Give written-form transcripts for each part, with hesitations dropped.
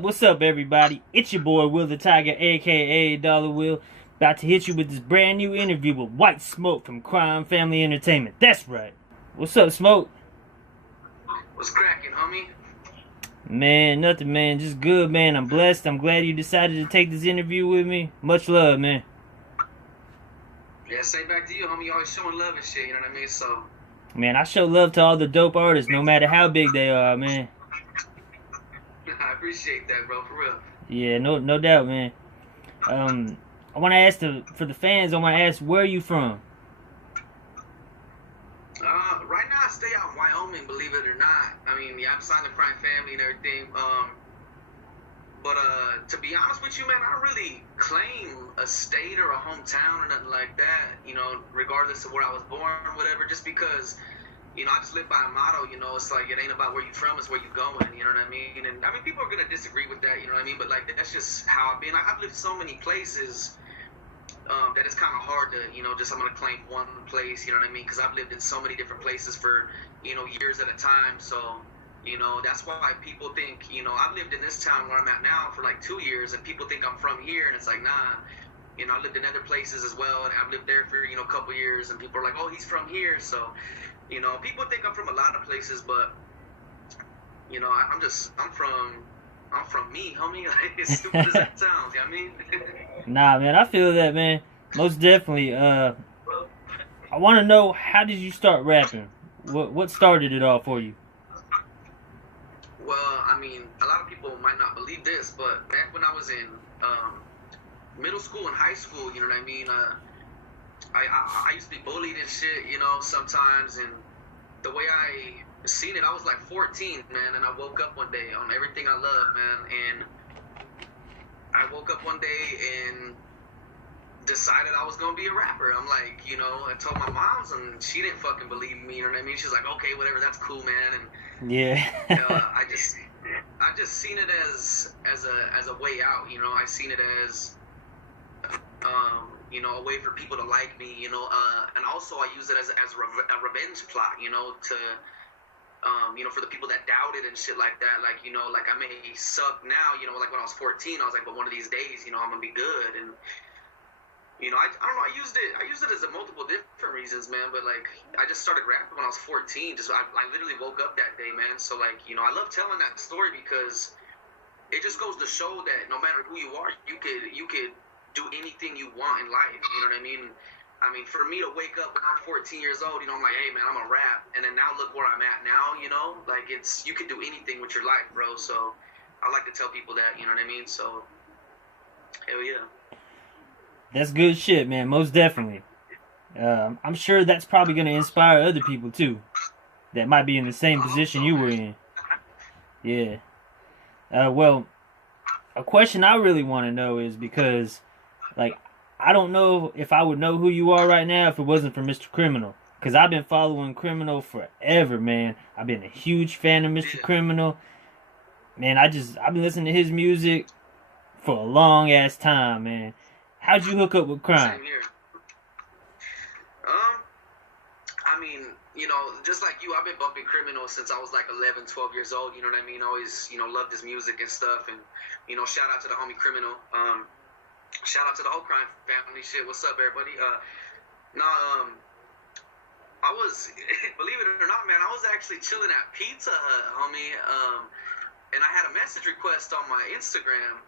What's up, everybody? It's your boy Will the Tiger, aka Dollar Will, about to hit you with this brand new interview with Whyte Smoke from Crime Family Entertainment. That's right. What's up, Smoke? What's cracking, homie? Man, nothing, man. Just good, man. I'm blessed. I'm glad you decided to take this interview with me. Much love, man. Yeah, say back to you, homie. You always showing love and shit, you know what I mean? So, Man, I show love to all the dope artists, no matter how big they are, man. I appreciate that, bro, for real. Yeah, no doubt, man. I want to ask for the fans. I want to ask, where are you from? Right now I stay out in Wyoming, believe it or not. I mean, yeah, I'm signed to Crime Family and everything. But to be honest with you, man, I don't really claim a state or a hometown or nothing like that, you know, regardless of where I was born or whatever, just because, you know, I just live by a motto, you know, it's like, it ain't about where you're from, it's where you're going, you know what I mean? And, I mean, people are going to disagree with that, you know what I mean? But, like, that's just how I've been. I've lived so many places that it's kind of hard to, you know, just I'm going to claim one place, you know what I mean? Because I've lived in so many different places for, you know, years at a time, so... You know, that's why people think, you know, I've lived in this town where I'm at now for like 2 years, and people think I'm from here, and it's like, nah. You know, I lived in other places as well, and I've lived there for, you know, a couple years, and people are like, oh, he's from here. So, you know, people think I'm from a lot of places, but, you know, I'm from me, homie. Like, as stupid as that sounds, you know what I mean? Nah, man, I feel that, man. Most definitely. I want to know, how did you start rapping? What started it all for you? Well, I mean, a lot of people might not believe this, but back when I was in middle school and high school, you know what I mean? I used to be bullied and shit, you know, sometimes. And the way I seen it, I was like 14, man, and I woke up one day on everything I love, man. And I woke up one day and decided I was gonna be a rapper. I'm like, you know, I told my moms, and she didn't fucking believe me, you know what I mean? She's like, okay, whatever, that's cool, man. And Yeah. I just seen it as a way out, you know. I seen it as you know, a way for people to like me, you know, and also I use it as a revenge plot, you know, to you know, for the people that doubted and shit like that. Like, you know, like I may suck now, you know, like when I was 14, I was like, but one of these days, you know, I'm gonna be good. And you know, I don't know, I used it as a multiple different reasons, man, but, like, I just started rapping when I was 14, I literally woke up that day, man, so, like, you know, I love telling that story because it just goes to show that no matter who you are, you could do anything you want in life, you know what I mean? I mean, for me to wake up when I'm 14 years old, you know, I'm like, hey, man, I'm gonna rap, and then now look where I'm at now, you know, like, you could do anything with your life, bro, so I like to tell people that, you know what I mean, so, hell yeah. That's good shit, man. Most definitely. I'm sure that's probably going to inspire other people, too, that might be in the same position you were in. Yeah. Well, a question I really want to know is because, like, I don't know if I would know who you are right now if it wasn't for Mr. Criminal. Because I've been following Criminal forever, man. I've been a huge fan of Mr. Criminal. Man, I've been listening to his music for a long-ass time, man. How'd you hook up with crime? Same here. I mean, you know, just like you, I've been bumping Criminal since I was like 11, 12 years old, you know what I mean? Always, you know, loved his music and stuff, and, you know, shout out to the homie Criminal. Shout out to the whole Crime Family shit. What's up, everybody? I was, believe it or not, man, I was actually chilling at Pizza Hut, homie, and I had a message request on my Instagram.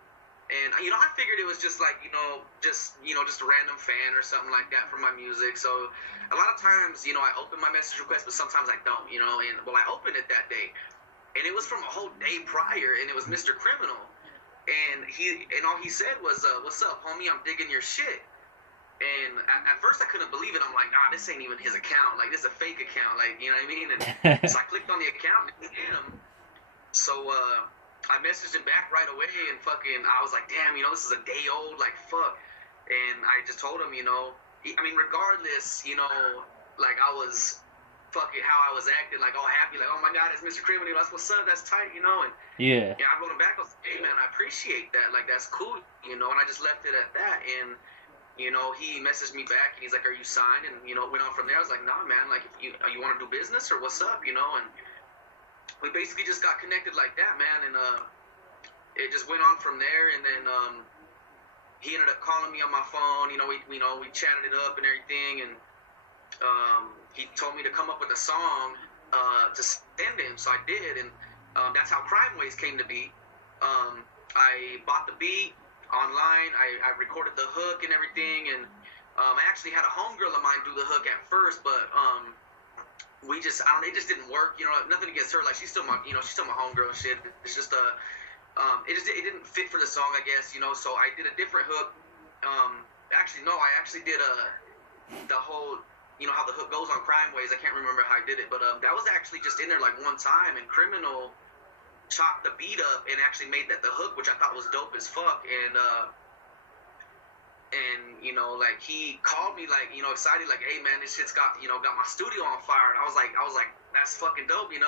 And, you know, I figured it was just like, just a random fan or something like that for my music. So a lot of times, you know, I open my message request, but sometimes I don't, you know. And, well, I opened it that day. And it was from a whole day prior, and it was Mr. Criminal. And all he said was, what's up, homie? I'm digging your shit. And at first I couldn't believe it. I'm like, nah, this ain't even his account. Like, this is a fake account. Like, you know what I mean? And so I clicked on the account, and it was him. So, I messaged him back right away, and I was like, damn, you know, this is a day old, like, fuck. And I just told him, you know, I mean, regardless, you know, like, I was fucking how I was acting, like, all happy, like, oh my God, it's Mr. Criminal, that's what's up, that's tight, you know. And yeah, I wrote him back, I was like, hey, man, I appreciate that, like, that's cool, you know. And I just left it at that. And, you know, he messaged me back, and he's like, are you signed? And, you know, it went on from there. I was like, nah, man, like, if you want to do business, or what's up, you know. And we basically just got connected like that, man. And it just went on from there, and then he ended up calling me on my phone. We chatted it up and everything, and he told me to come up with a song to send him, so I did, and that's how Crime Waves came to be. I bought the beat online. I recorded the hook and everything, and I actually had a homegirl of mine do the hook at first, but it just didn't work. Nothing against her. Like she's still my homegirl and shit. It's just it didn't fit for the song, I guess. So I did a different hook. Actually, no, I actually did the whole. How the hook goes on Crime Waves. I can't remember how I did it, but that was actually just in there like one time, and Criminal chopped the beat up and actually made that the hook, which I thought was dope as fuck. And like he called me like excited, like, hey man, this shit's got got my studio on fire. And I was like that's fucking dope, and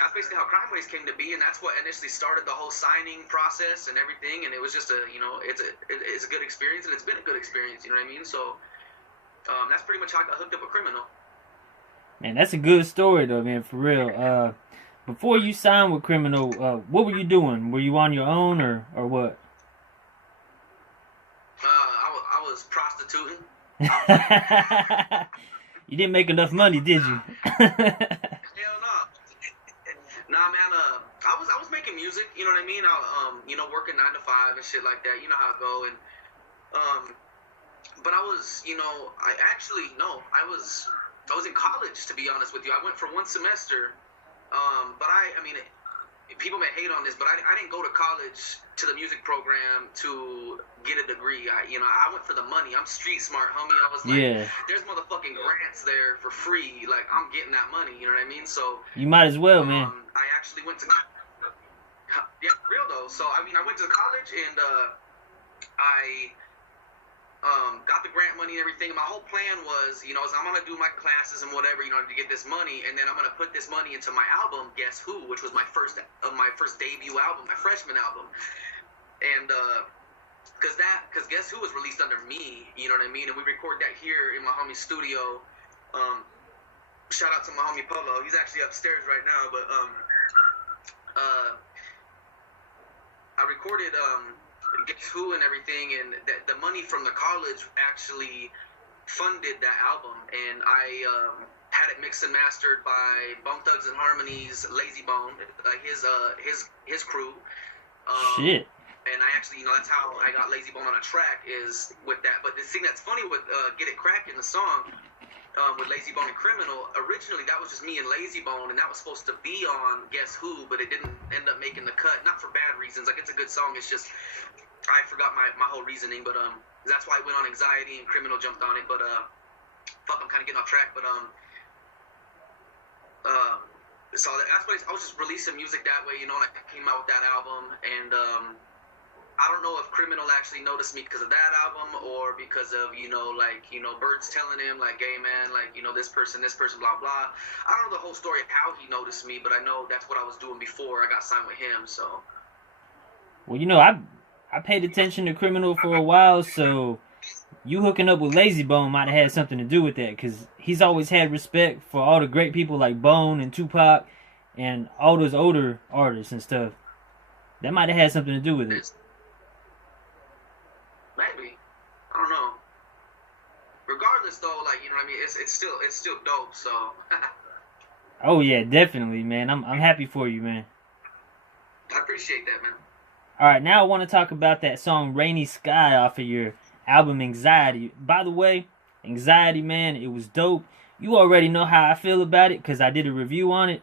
that's basically how Crime Waves came to be, and that's what initially started the whole signing process and everything. And it was just it's a good experience, and it's been a good experience. You know what I mean? So that's pretty much how I got hooked up with Criminal. Man, that's a good story though, man, for real. Before you signed with Criminal, what were you doing? Were you on your own or what? I was prostituting. You didn't make enough money, did you? Hell no. Nah, man. I was making music. You know what I mean? Working 9 to 5 and shit like that. You know how it go. And but I was, I was in college, to be honest with you. I went for 1 semester. But I mean, people may hate on this, but I didn't go to college to the music program to get a degree. I went for the money. I'm street smart, homie. I was like, there's motherfucking grants there for free. Like, I'm getting that money. You know what I mean? So you might as well, man. I actually went to, yeah, real though. So I mean, I went to college and I got the grant money and everything. My whole plan was, I'm gonna do my classes and whatever, to get this money, and then I'm gonna put this money into my album, Guess Who, which was my first debut album, my freshman album, and because Guess Who was released under me, you know what I mean, and we recorded that here in my homie's studio. Shout out to my homie Polo. He's actually upstairs right now, but I recorded Guess Who and everything, and the money from the college actually funded that album, and I had it mixed and mastered by Bone Thugs and Harmony's Lazy Bone, his crew. Shit. And I actually, that's how I got Lazy Bone on a track, is with that. But the thing that's funny with Get It Crackin', the song, with Lazy Bone and Criminal, originally that was just me and Lazy Bone, and that was supposed to be on Guess Who, but it didn't end up making the cut. Not for bad reasons. Like, it's a good song. It's just I forgot my whole reasoning, but that's why I went on Anxiety and Criminal jumped on it. But fuck, I'm kind of getting off track. But so that's what I was just releasing music that way, like I came out with that album, and I don't know if Criminal actually noticed me because of that album or because of Birds telling him like, hey man, like this person, blah blah. I don't know the whole story of how he noticed me, but I know that's what I was doing before I got signed with him. So, well, I paid attention to Criminal for a while, so you hooking up with Lazy Bone might have had something to do with that, because he's always had respect for all the great people like Bone and Tupac and all those older artists and stuff. That might have had something to do with it. Maybe. I don't know. Regardless, though, like, what I mean? It's still dope, so. Oh, yeah, definitely, man. I'm happy for you, man. I appreciate that, man. All right, now I want to talk about that song Rainy Sky off of your album Anxiety. By the way, Anxiety, man, it was dope. You already know how I feel about it because I did a review on it.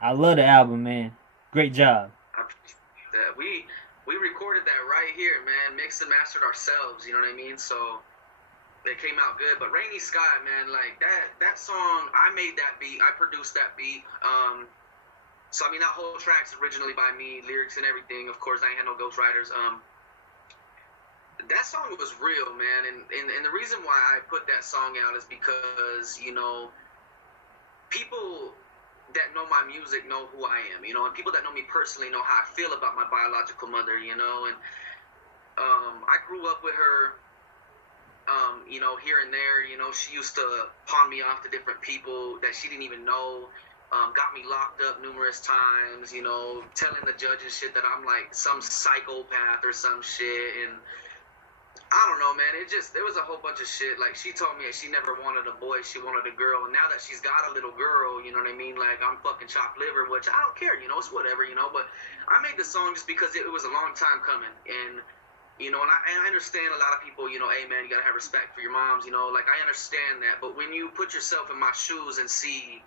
I love the album, man. Great job. I appreciate that. We recorded that right here, man. Mixed and mastered ourselves, you know what I mean? So they came out good. But Rainy Sky, man, like that song, I made that beat. I produced that beat. So, I mean, that whole track's originally by me, lyrics and everything. Of course, I ain't had no ghostwriters. That song was real, man. And the reason why I put that song out is because, people that know my music know who I am, and people that know me personally know how I feel about my biological mother, and I grew up with her, here and there, she used to pawn me off to different people that she didn't even know. got me locked up numerous times, you know, telling the judge and shit that I'm like some psychopath or some shit. And I don't know, man. There was a whole bunch of shit. Like, she told me that she never wanted a boy, she wanted a girl. And now that she's got a little girl, you know what I mean? Like, I'm fucking chopped liver, which I don't care, you know, it's whatever, you know. But I made the song just because it was a long time coming. And, you know, and I understand a lot of people, you know, hey, man, you gotta have respect for your moms, you know. Like, I understand that. But when you put yourself in my shoes and see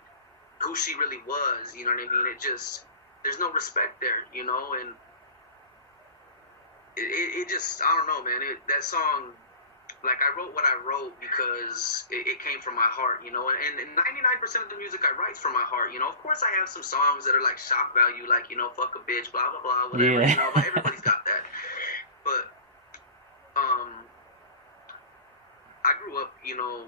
who she really was, you know what I mean? There's no respect there, you know. And it just, I don't know, man. That song, like, I wrote what I wrote because it came from my heart, you know. And 99% of the music I write's from my heart, you know. Of course, I have some songs that are like shock value, like, you know, fuck a bitch, blah blah blah, whatever, you know. But everybody's got that. But I grew up, you know,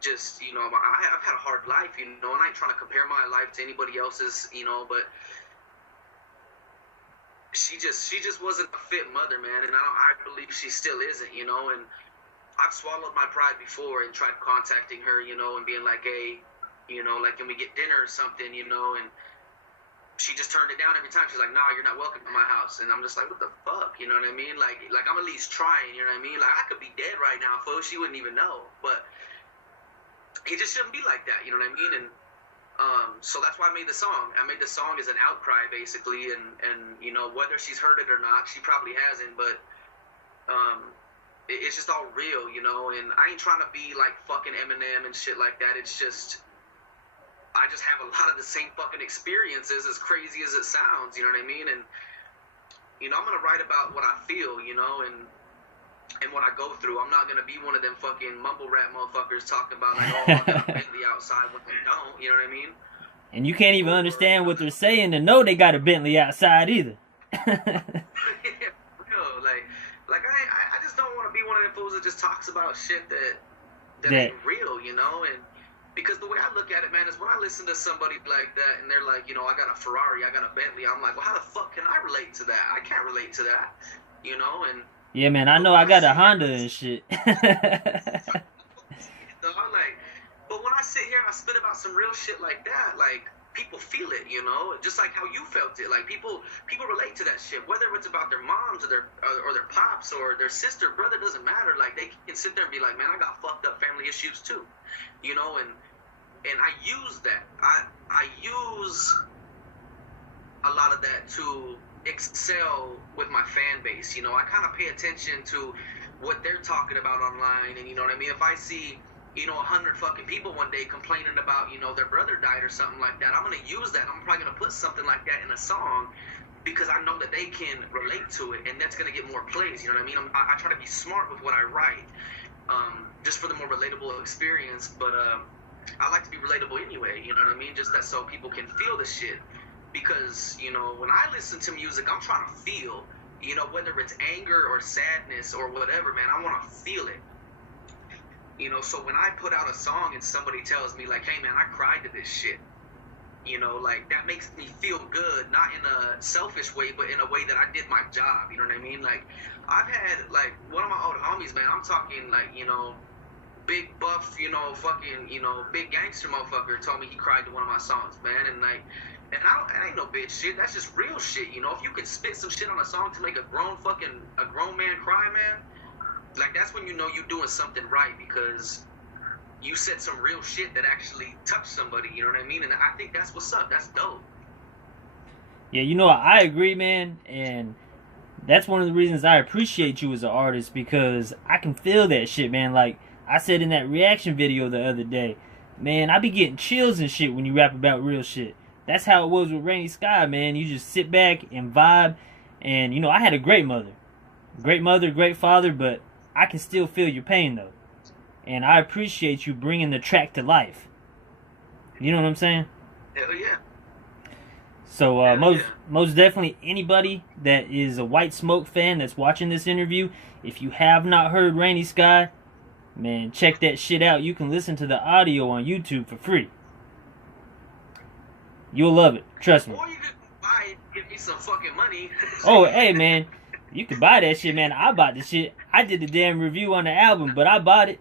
just, you know, I've had a hard life, you know, and I ain't trying to compare my life to anybody else's, you know, but she just wasn't a fit mother, man, and I believe she still isn't, you know. And I've swallowed my pride before and tried contacting her, you know, and being like, hey, you know, like, can we get dinner or something, you know. And she just turned it down every time. She's like, nah, you're not welcome to my house. And I'm just like, what the fuck, you know what I mean? Like I'm at least trying, you know what I mean? Like, I could be dead right now, folks, she wouldn't even know. But it just shouldn't be like that, you know what I mean? And so that's why I made the song. I made the song as an outcry, basically, and you know, whether she's heard it or not, she probably hasn't, but it's just all real, you know. And I ain't trying to be like fucking Eminem and shit like that. It's just, I just have a lot of the same fucking experiences, as crazy as it sounds, you know what I mean? And, you know, I'm gonna write about what I feel, you know, and what I go through. I'm not gonna be one of them fucking mumble rap motherfuckers talking about like, oh, I got a Bentley outside when they don't, you know what I mean? And you can't even understand what they're saying to know they got a Bentley outside either. Yeah, real. Like I just don't want to be one of them fools that just talks about shit that ain't real, you know. And because the way I look at it, man, is when I listen to somebody like that and they're like, you know, I got a Ferrari, I got a Bentley, I'm like, well, how the fuck can I relate to that? I can't relate to that, you know. And yeah, man, I know I got a Honda and shit. Like, but when I sit here and I spit about some real shit like that, like, people feel it, you know, just like how you felt it. Like, people relate to that shit, whether it's about their moms or their pops or their sister, brother, doesn't matter. Like, they can sit there and be like, man, I got fucked up family issues too, you know. And I use that. I use a lot of that to excel with my fan base, you know. I kind of pay attention to what they're talking about online, and you know what I mean. If I see, you know, 100 fucking people one day complaining about, you know, their brother died or something like that, I'm gonna use that. I'm probably gonna put something like that in a song because I know that they can relate to it, and that's gonna get more plays. You know what I mean? I try to be smart with what I write, just for the more relatable experience. But I like to be relatable anyway. You know what I mean? Just that so people can feel the shit. Because, you know, when I listen to music, I'm trying to feel, you know, whether it's anger or sadness or whatever, man, I want to feel it. You know, so when I put out a song and somebody tells me, like, hey, man, I cried to this shit, you know, like, that makes me feel good, not in a selfish way, but in a way that I did my job, you know what I mean? Like, I've had, like, one of my old homies, man, I'm talking, like, you know, big buff, you know, fucking, you know, big gangster motherfucker told me he cried to one of my songs, man, and, like, and it ain't no bitch shit. That's just real shit, you know. If you can spit some shit on a song to make a grown man cry, man, like, that's when you know you're doing something right, because you said some real shit that actually touched somebody, you know what I mean? And I think that's what's up. That's dope. Yeah, you know, I agree, man, and that's one of the reasons I appreciate you as an artist, because I can feel that shit, man. Like I said in that reaction video the other day, man, I be getting chills and shit when you rap about real shit. That's how it was with Rainy Sky, man. You just sit back and vibe. And, you know, I had a great mother. Great mother, great father, but I can still feel your pain, though. And I appreciate you bringing the track to life. You know what I'm saying? Hell yeah. So, most definitely, anybody that is a White Smoke fan that's watching this interview, if you have not heard Rainy Sky, man, check that shit out. You can listen to the audio on YouTube for free. You'll love it. Trust me. Or you could buy it, give me some fucking money. Oh, hey, man. You can buy that shit, man. I bought the shit. I did the damn review on the album, but I bought it.